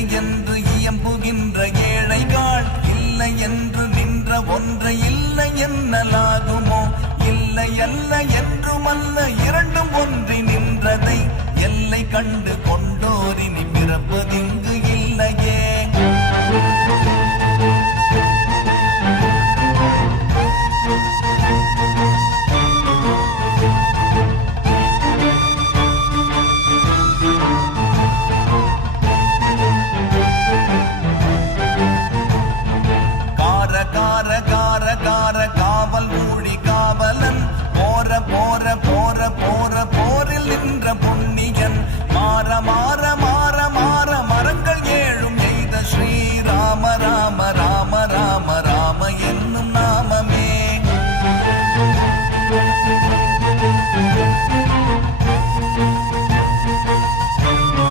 இல்லை என்று இயம்புகின்ற ஏழைகள் இல்லை என்று நின்ற ஒன்றை இல்லை என்னலாகுமோ இல்லை அல்ல